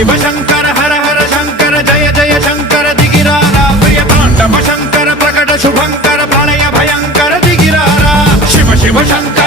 शिव शंकर हर हर शंकर जय जय शंकर दिगिरारा प्रिय तांडव शंकर प्रकट शुभंकर प्रलय भयंकर दिगिरारा शिव शिव शंकर